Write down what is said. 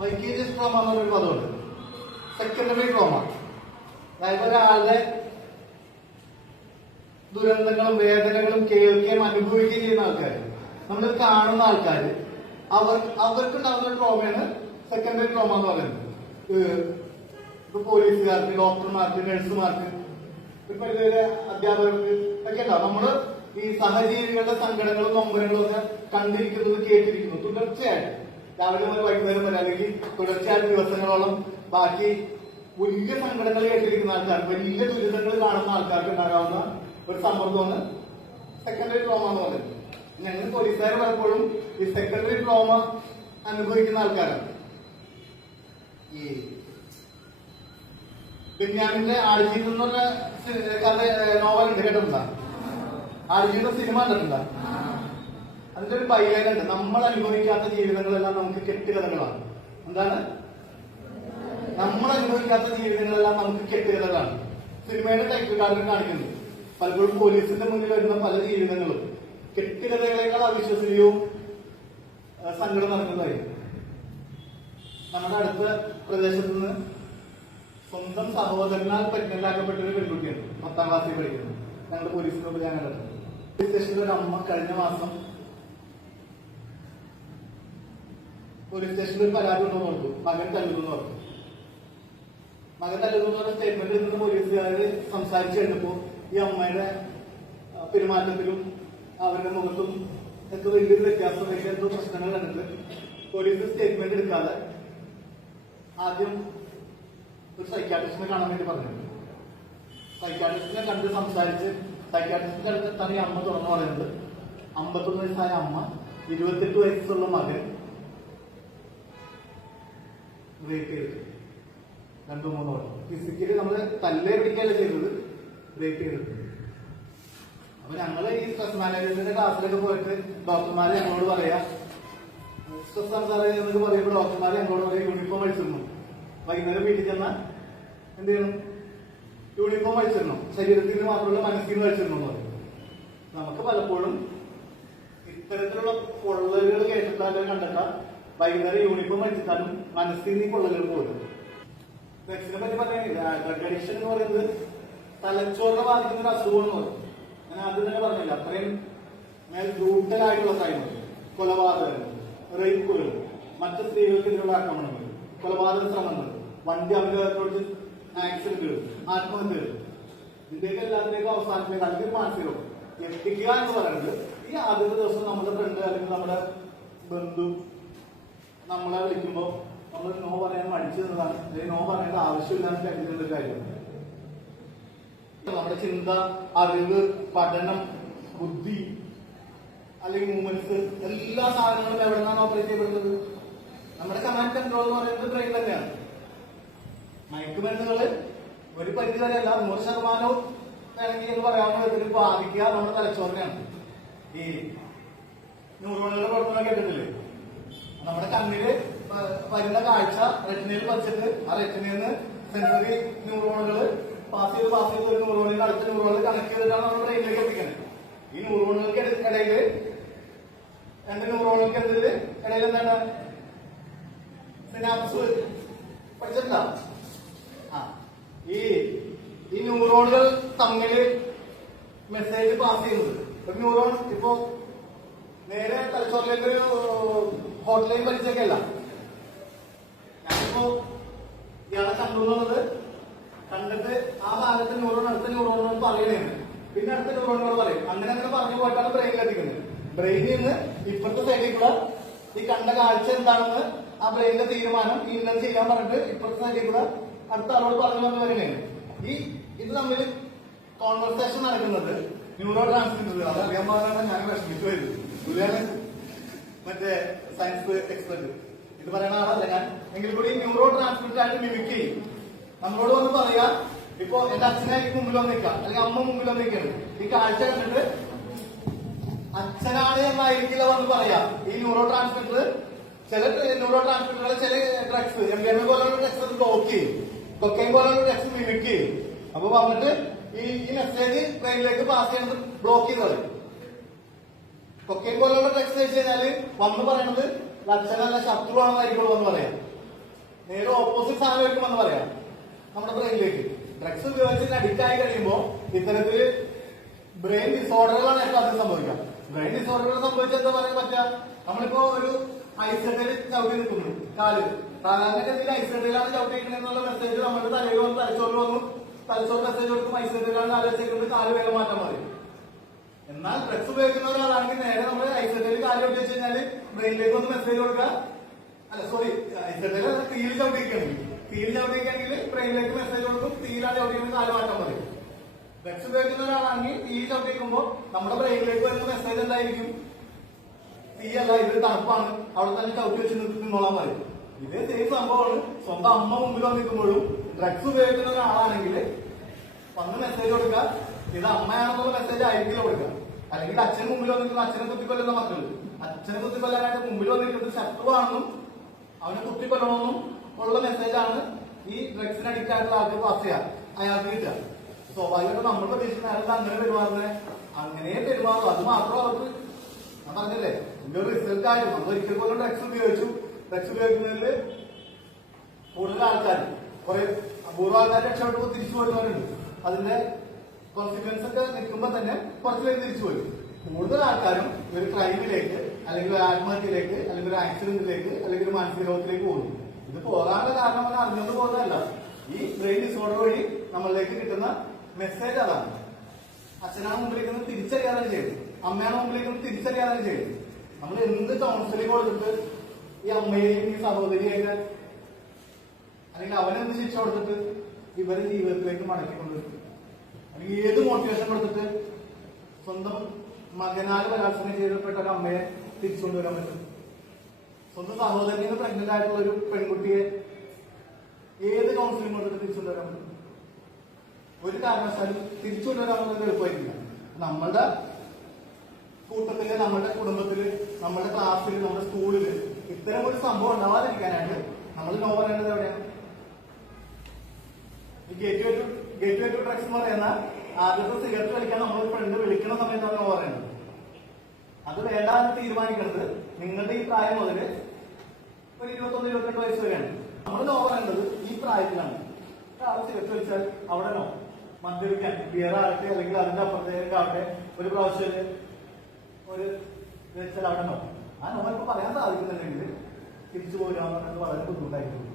വൈക്കേജിയസ് trauma എന്ന് പറഞ്ഞൊരു പദമുണ്ട്. Secondary trauma, അതായത് ഒരാളുടെ ദുരന്തങ്ങളും വേദനകളും കേൾക്കുകയും അനുഭവിക്കുകയും ചെയ്യുന്ന ആൾക്കാർ, നമ്മൾ കാണുന്ന ആൾക്കാർ, അവർക്കുണ്ടാകുന്ന ട്രോമയാണ് സെക്കൻഡറി ട്രോമ എന്ന് പറയുന്നത്. ഇപ്പൊ പോലീസുകാർക്ക്, ഡോക്ടർമാർക്ക്, നഴ്സുമാർക്ക്, ഒരു പരിധിവരെ അധ്യാപകർക്ക് ഒക്കെ ഉണ്ടാവും. നമ്മള് ഈ സഹജീവികളുടെ സങ്കടങ്ങളും നൊമ്പരങ്ങളും ഒക്കെ കണ്ടിരിക്കുന്നത്, കേട്ടിരിക്കുന്നു തുടർച്ചയായിട്ട്, രാവിലെ മുതൽ വൈകുന്നേരം വരെ, അല്ലെങ്കിൽ തുടർച്ചയായ ദിവസങ്ങളോളം ബാക്കി വലിയ സങ്കടങ്ങൾ കേട്ടിരിക്കുന്ന ആൾക്കാർ, വലിയ ദുരിതങ്ങൾ കാണുന്ന ആൾക്കാർക്ക് ഉണ്ടാകാവുന്ന ഒരു സമ്മർദ്ദമാണ് സെക്കൻഡറി ട്രോമ എന്ന് പറയുന്നത്. ഞങ്ങൾ പോലീസുകാർ പലപ്പോഴും ഈ സെക്കൻഡറി ട്രോമ അനുഭവിക്കുന്ന ആൾക്കാരാണ്. ഈ ബെന്യാമിന്റെ ആടുജീവിതം എന്ന് പറഞ്ഞ കഥ നോവലുണ്ട്, കേട്ടിട്ടുണ്ടോ? ആടുജീവിതം സിനിമ കണ്ടിട്ടുണ്ടോ? അതിന്റെ ഒരു ബൈലൈൻ ഉണ്ട്, നമ്മൾ അനുഭവിക്കാത്ത ജീവിതങ്ങളെല്ലാം നമുക്ക് കെട്ടുകഥകളാണ്. എന്താണ്? നമ്മൾ അനുഭവിക്കാത്ത ജീവിതങ്ങളെല്ലാം നമുക്ക് കെട്ടുകഥകളാണ്. സിനിമയുടെ ടൈറ്റിൽ കാർഡിൽ കാണിക്കുന്നത് പലപ്പോഴും പോലീസിന്റെ മുന്നിൽ വരുന്ന പല ജീവിതങ്ങളും കെട്ടുകഥകളെക്കാൾ അവിശ്വസനീയവും സങ്കടം നടക്കുന്നതായിരിക്കും. നമ്മുടെ അടുത്ത പ്രദേശത്ത് നിന്ന് സ്വന്തം സഹോദരനാൽ പ്രഗ്നന്റാക്കപ്പെട്ട ഒരു പെൺകുട്ടിയാണ്, 10ാം ക്ലാസ്സിൽ പഠിക്കുന്നത്. ഞങ്ങളുടെ പോലീസിന്റെ മുമ്പിൽ ഞാൻ കണ്ടത്. പോലീസ് സ്റ്റേഷനിൽ ഒരു അമ്മ കഴിഞ്ഞ മാസം പോലീസ് സ്റ്റേഷനിൽ ഒരു പരാതി ഉണ്ടെന്ന് പറഞ്ഞു. മകൻ തല്ലുന്നു പറഞ്ഞു. മകൻ തല്ലുന്നു പറഞ്ഞ സ്റ്റേറ്റ്മെന്റിൽ നിന്ന് പോലീസുകാര് സംസാരിച്ചു കഴിഞ്ഞപ്പോ ഈ അമ്മയുടെ പെരുമാറ്റത്തിലും അവരുടെ മുഖത്തും ഒക്കെ വലിയൊരു വ്യത്യാസം, വലിയ എന്തോ പ്രശ്നങ്ങൾ കണ്ടിട്ട് പോലീസ് സ്റ്റേറ്റ്മെന്റ് എടുക്കാതെ ആദ്യം ഒരു സൈക്കാട്രിസ്റ്റിനെ കാണാൻ വേണ്ടി പറഞ്ഞിട്ടുണ്ട്. സൈക്കാട്രിസ്റ്റിനെ കണ്ട് സംസാരിച്ച് സൈക്കാട്രിസ്റ്റിന്റെ അടുത്താണ് ഈ അമ്മ തുറന്നു പറയുന്നത്. 51 വയസ്സായ അമ്മ, 28 വയസ്സുള്ള മകൻ ബ്രേക്ക് ചെയ്തിട്ട് 2-3 വട്ടം ഫിസിക്കലി നമ്മള് തല്ലേ പിടിക്കുകയല്ല ചെയ്തത്, ബ്രേക്ക് ചെയ്തിട്ട്. അപ്പൊ ഞങ്ങള് ഈ സ്ട്രെസ് മാനേജ്മെന്റിന്റെ ക്ലാസ്സിലൊക്കെ പോയിട്ട് ഡോക്ടർമാരെ ഞങ്ങളോട് പറയാ, സ്ട്രെസ് സംസാരം എന്നൊക്കെ പറയുമ്പോൾ ഡോക്ടർമാരെ ഞങ്ങളോട് പറയാം യൂണിഫോം അഴിച്ചിടണം. വൈകുന്നേരം വീട്ടിൽ ചെന്നാൽ എന്ത് ചെയ്യണം? യൂണിഫോം അഴിച്ചിടണം. ശരീരത്തിന് മാത്രമല്ല മനസ്സിന് അഴിച്ചിടണം എന്ന് പറയും. നമുക്ക് പലപ്പോഴും ഇത്തരത്തിലുള്ള പൊള്ളലുകൾ കേട്ടിട്ടാലും കണ്ടിട്ടാ വൈകുന്നേരം യൂണിഫോം അഴിച്ചിട്ടാലും മനസ്സിൽ നിന്ന് പൊള്ളലുകൾ പോലും. ഡ്രഗ്സിനെ പറ്റി പറയാനില്ല. ഡ്രഗ് അഡിക്ഷൻ എന്ന് പറയുന്നത് തലച്ചോറിനെ ബാധിക്കുന്ന ഒരു അസുഖമെന്ന് പറയും. ഞാൻ ആദ്യം തന്നെ പറഞ്ഞില്ല, അത്രയും ബ്രൂട്ടലായിട്ടുള്ള കാര്യങ്ങൾ, കൊലപാതകങ്ങൾ, റേപ്പുകൾ, മറ്റു സ്ത്രീകൾക്കെതിരെയുള്ള ആക്രമണങ്ങൾ, കൊലപാതക ശ്രമങ്ങൾ, വണ്ടി അപകടത്തോട് ആക്സിഡന്റുകൾ, ആത്മഹത്യകൾ, ഇതിന്റെയൊക്കെ എല്ലാത്തിന്റെയൊക്കെ അവസാനത്തിലേക്ക് അല്ലെങ്കിൽ മാനസികം എത്തിക്കുക എന്ന് പറയുന്നത് ഈ ആദ്യത്തെ ദിവസം നമ്മുടെ ഫ്രണ്ട് അല്ലെങ്കിൽ നമ്മുടെ ബന്ധു നമ്മളെ വിളിക്കുമ്പോൾ നമ്മൾ നോ പറയാൻ മടിച്ചു നിന്നതാണ്, അല്ലെങ്കിൽ നോ പറയേണ്ട ആവശ്യമില്ലാന്ന് കരുതുന്ന ഒരു കാര്യമാണ്. നമ്മുടെ ചിന്ത, അറിവ്, പഠനം, ബുദ്ധി അല്ലെങ്കിൽ മൂവ്മെന്റ്സ്, എല്ലാ സാധനങ്ങളും എവിടെ നിന്നാണ് ഓപ്പറേറ്റ് ചെയ്യപ്പെടുന്നത്? നമ്മുടെ കമാൻഡ് കൺട്രോൾ എന്ന് പറയുന്നത് ബ്രെയിൻ തന്നെയാണ്. മയക്കുമരുന്നുകള് ഒരു പരിധി വരെയല്ല 100% വേണമെങ്കിൽ എന്ന് പറയാവുന്ന വിധത്തിൽ ബാധിക്കുക നമ്മുടെ തലച്ചോറിനെയാണ്. ഈ ന്യൂറോണുകളുടെ പ്രവർത്തനം കേട്ടിട്ടില്ലേ? നമ്മുടെ കണ്ണില് വരുന്ന കാഴ്ച റെറ്റിനയിൽ വച്ചിട്ട് ആ റെറ്റിനയിൽ നിന്ന് സെൻസറി ന്യൂറോണുകൾ പാസ് ചെയ്ത് ഒരു ന്യൂറോണിൽ അടുത്ത ന്യൂറോണിൽ കണക്ട് ചെയ്തിട്ടാണ് നമ്മുടെ ബ്രെയിനിലേക്ക് എത്തിക്കുന്നത്. ഈ ന്യൂറോണുകൾക്ക് ഇടയിൽ രണ്ട് ന്യൂറോണുകൾക്ക് ഇടയിൽ എന്താണ്? സിനാപ്സ് പഠിച്ചിട്ടില്ല? ഈ ന്യൂറോണുകൾ തമ്മിൽ മെസ്സേജ് പാസ് ചെയ്യുന്നത്. ഒരു ന്യൂറോൺ ഇപ്പോ നേരെ തലച്ചോറിലേക്ക് ഒരു ഹോട്ട്ലൈൻ പഠിച്ചൊക്കെയല്ല. ഞാനിപ്പോ ഇയാളെ കണ്ടു എന്നുള്ളത് കണ്ടിട്ട് ആ ഭാഗത്ത് ന്യൂറോൺ അടുത്ത ന്യൂറോണോട് പറയണേന്ന്, പിന്നെ അടുത്ത ന്യൂറോണോട് പറയും. അങ്ങനെ പറഞ്ഞു പോയിട്ടാണ് ബ്രെയിനിൽ എത്തിക്കുന്നത്. ബ്രെയിനിൽ നിന്ന് ഇപ്പുറത്തെ സൈഡിൽ കൂടെ ഈ കണ്ട കാഴ്ച എന്താണെന്ന് ആ ബ്രെയിനിന്റെ തീരുമാനം ഇന്നത് ചെയ്യാൻ പറഞ്ഞിട്ട് ഇപ്പുറത്തെ സൈഡിൽ കൂടെ അടുത്ത ആളോട് പറഞ്ഞു വന്ന് വരുന്നതാണ്. ഇത് തമ്മിൽ കോൺവെർസേഷൻ നടക്കുന്നത് ന്യൂറോ ട്രാൻസ്മിറ്റർ. അതറിയാൻ പാടാണ് ഞാൻ വിഷമിച്ചു വരുന്നത്. ഇതാണ് മറ്റേ സയൻസ് എക്സ്പെർട്ട്. ഇത് പറയുന്ന ആളല്ല ഞാൻ, എങ്കിൽ കൂടി ന്യൂറോ ട്രാൻസ്മിറ്റർ ആയിട്ട് മിമിക് ചെയ്യും. നമ്മളോട് വന്ന് പറയാ, ഇപ്പൊ എന്റെ അച്ഛനായിരിക്കും മുമ്പിൽ വന്നിരിക്കാം, അല്ലെങ്കിൽ അമ്മ മുമ്പിൽ വന്നിരിക്കുകയാണ്. ഈ കാഴ്ച കണ്ടിട്ട് അച്ഛനാണ് എന്നായിരിക്കില്ല വന്ന് പറയാ. ഈ ന്യൂറോ ട്രാൻസ്മിറ്റർ, ചില ന്യൂറോ ട്രാൻസ്മിറ്ററുകൾ, ചില ഡ്രഗ്സ്, MDMA പോലുള്ള ഡ്രഗ്സ് ബ്ലോക്ക് ചെയ്യും, കൊക്കൈൻ പോലുള്ള ഡ്രഗ്സ് മിമിക് ചെയ്യും. അപ്പൊ വന്നിട്ട് ഈ മെസ്സേജ് ബ്രെയിനിലേക്ക് പാസ് ചെയ്യുന്നത് ബ്ലോക്ക് ചെയ്ത് കളയും. കൊക്കൈൻ പോലുള്ള ഡ്രഗ്സ് കഴിച്ചു കഴിഞ്ഞാല് വന്ന് പറയണത് അച്ഛനല്ല ശത്രുവാണെന്നായിരിക്കും വന്ന് പറയാം. സാധനം എടുക്കുമെന്ന് പറയാം നമ്മുടെ ബ്രെയിനിലേക്ക്. ഡ്രഗ്സ് ഉപയോഗിച്ച് അഡിക്റ്റ് ആയി കഴിയുമ്പോൾ ഇത്തരത്തില് ബ്രെയിൻ ഡിസോർഡറുകളാണ് ഏറ്റവും അധികം സംഭവിക്കുക. ബ്രെയിൻ ഡിസോർഡറുകൾ സംഭവിച്ചാൽ എന്താ പറയാൻ പറ്റുക? നമ്മളിപ്പോ ഒരു ഐസഡയിൽ ചവിട്ടി നിൽക്കുന്നു, കാല് സാധാരണഗതിയിൽ ഐസഡയിലാണ് ചവിട്ടിയിരിക്കണെന്നുള്ള മെസ്സേജ് നമ്മുടെ തലയിൽ വന്ന് തലച്ചോറിൽ വന്നു, തലച്ചോറ് മെസ്സേജ് കൊടുക്കും ഐസഡയിലാണ് കാല് വെച്ചേക്കുന്നത്, കാല് വേഗം മാറ്റാൻ പറയും. എന്നാൽ ഡ്രഗ്സ് ഉപയോഗിക്കുന്ന ഒരാളാണെങ്കിൽ നേരെ നമ്മൾ ഐസഡയിൽ കാല് വെച്ച് വെച്ച് കഴിഞ്ഞാൽ ബ്രെയിനിലേക്ക് ഒന്ന് മെസ്സേജ് കൊടുക്കുക, അല്ല സോറി ഐസഡയിൽ തീയിൽ ചവിട്ടിയിരിക്കുകയാണെങ്കിൽ ബ്രെയിനിലേക്ക് മെസ്സേജ് കൊടുക്കും, തീയിലാണ് ചവിട്ടിക്കുന്നത് കാല് മാറ്റാൻ പറയും. ഡ്രഗ്സ് ഉപയോഗിക്കുന്ന ഒരാളാണെങ്കിൽ തീയിൽ ചവിട്ടിക്കുമ്പോൾ നമ്മുടെ ബ്രെയിനിലേക്ക് വരുന്ന മെസ്സേജ് എന്തായിരിക്കും? തീയല്ല, ഇത് തണുപ്പാണ്, അവിടെ തന്നെ ചവിട്ടി വെച്ച് നിന്നോളാൻ പറയും. ഇതേ സെയിം സംഭവമാണ്. സ്വന്തം അമ്മ മുമ്പിൽ വന്നിരിക്കുമ്പോഴും ഡ്രഗ്സ് ഉപയോഗിക്കുന്ന ഒരാളാണെങ്കിൽ വന്ന് മെസ്സേജ് കൊടുക്കുക, ഇത് അമ്മയാണെന്നുള്ള മെസ്സേജ് ആയിരിക്കില്ല കൊടുക്കുക. അല്ലെങ്കിൽ അച്ഛന് മുമ്പിൽ വന്നിരിക്കുന്ന അച്ഛനെ കുത്തിക്കൊല്ലുന്ന മക്കൾ, അച്ഛനെ കുത്തിക്കൊല്ലാനായിട്ട് മുമ്പിൽ വന്നിരിക്കുന്നത് ശത്രുവാണെന്നും അവനെ കുത്തിക്കൊല്ലണമെന്നും ഉള്ള മെസ്സേജാണ് ഈ ഡ്രഗ്സിന് അഡിക്റ്റ് ആയിട്ടുള്ള ആൾക്ക് പാസ് ചെയ്യാം, അയാൾക്ക് കിട്ടുക. സ്വാഭാവികമായിട്ട് നമ്മൾ പ്രതീക്ഷിക്കുന്ന അയാൾക്ക് അങ്ങനെ പെരുമാറുന്നത് അങ്ങനെ പെരുമാറും. അത് മാത്രം അവർക്ക് ഞാൻ പറഞ്ഞില്ലേ, ഇതിന്റെ റിസൾട്ട് ആയിട്ട് നമ്മൾ ഒരിക്കൽ പോലും ഡ്രഗ്സ് ഉപയോഗിച്ചു. ഡ്രഗ്സ് ഉപയോഗിക്കുന്നതിൽ കൂടുതൽ ആൾക്കാർ, കുറെ അപൂർവ ആൾക്കാർ രക്ഷപ്പെട്ടപ്പോൾ തിരിച്ചു പോരുന്നവരുണ്ട്. അതിന്റെ കോൺസിക്വൻസ് ഒക്കെ നിൽക്കുമ്പോൾ തന്നെ കുറച്ച് പേര് തിരിച്ചു പോയി. കൂടുതൽ ആൾക്കാരും ഒരു ക്രൈമിലേക്ക് അല്ലെങ്കിൽ ഒരു ആത്മഹത്യയിലേക്ക് അല്ലെങ്കിൽ ഒരു ആക്സിഡന്റിലേക്ക് അല്ലെങ്കിൽ ഒരു മാനസിക രോഗത്തിലേക്ക് പോകുന്നു. ഇത് പോകാനുള്ള കാരണം അവൻ അറിഞ്ഞുകൊണ്ട് പോകുന്നതല്ല, ഈ ബ്രെയിൻ ഡിസോർഡർ വഴി നമ്മളിലേക്ക് കിട്ടുന്ന മെസ്സേജ് അതാണ്. അച്ഛനാണ് മുമ്പിലേക്കൊന്ന് തിരിച്ചറിയാതാണ് ചെയ്യുന്നത്, അമ്മയാണ് മുമ്പിലേക്കൊന്ന് തിരിച്ചറിയാതാണ് ചെയ്യുന്നത്. നമ്മൾ എന്ത് കൗൺസിലിംഗ് കൊടുത്തിട്ട് ഈ അമ്മയെയും ഈ സഹോദരിയായിട്ട് അല്ലെങ്കിൽ അവനെന്ത് ശിക്ഷ കൊടുത്തിട്ട് ഇവരെ ജീവിതത്തിലേക്ക് മടക്കിക്കൊണ്ടുവരും, അല്ലെങ്കിൽ ഏത് മോട്ടിവേഷൻ കൊടുത്തിട്ട് സ്വന്തം മകനാൽ ബലാത്സംഗം ചെയ്യപ്പെട്ട ഒരു അമ്മയെ തിരിച്ചുകൊണ്ടുവരാൻ പറ്റും? സ്വന്തം സഹോദരന് പ്രഗ്നന്റ് ആയിട്ടുള്ള ഒരു പെൺകുട്ടിയെ ഏത് കൗൺസിലിംഗ് കൊടുത്തിട്ട് തിരിച്ചുകൊണ്ടുവരാൻ പറ്റും? ഒരു കാരണവശാലും തിരിച്ചുകൊണ്ടുവരാമെന്നത് എളുപ്പമായിരിക്കില്ല. നമ്മളുടെ കൂട്ടത്തില്, നമ്മുടെ കുടുംബത്തില്, നമ്മുടെ ക്ലാസ്സിൽ, നമ്മുടെ സ്കൂളില് ഇത്തരം ഒരു സംഭവം ഉണ്ടാവാതിരിക്കാനായിട്ട് നമ്മൾ നോ പറയേണ്ടത് എവിടെയാണ്? ഈ ഗേറ്റ് വേ ടു ഡ്രഗ്സ് എന്ന് പറയുന്ന ആദ്യത്തെ സിഗരറ്റ് വലിക്കാൻ നമ്മളൊരു ഫ്രണ്ട് വിളിക്കുന്ന സമയത്താണ് നോ പറയുന്നത്. അത് വേണ്ട എന്ന് തീരുമാനിക്കുന്നത് നിങ്ങളുടെ ഈ പ്രായം മുതൽ ഒരു 21-22 വയസ്സ് വരെയാണ്. നമ്മൾ നോ പറയേണ്ടത് ഈ പ്രായത്തിലാണ്. ഒരാൾ സിഗരറ്റ് വലിച്ചാൽ അവിടെ നോ. മദ്യപിക്കാൻ ബിയർ ആകട്ടെ അല്ലെങ്കിൽ അതിന്റെ അപ്പുറത്തേക്കാവട്ടെ ഒരു പ്രാവശ്യം ഒരു വെച്ചാൽ അവിടെ നോ. ആ നോ ഇപ്പൊ പറയാൻ സാധിക്കുന്നില്ലെങ്കിൽ തിരിച്ചു പോരാമെന്നത് വളരെ ബുദ്ധിമുട്ടായിരിക്കും.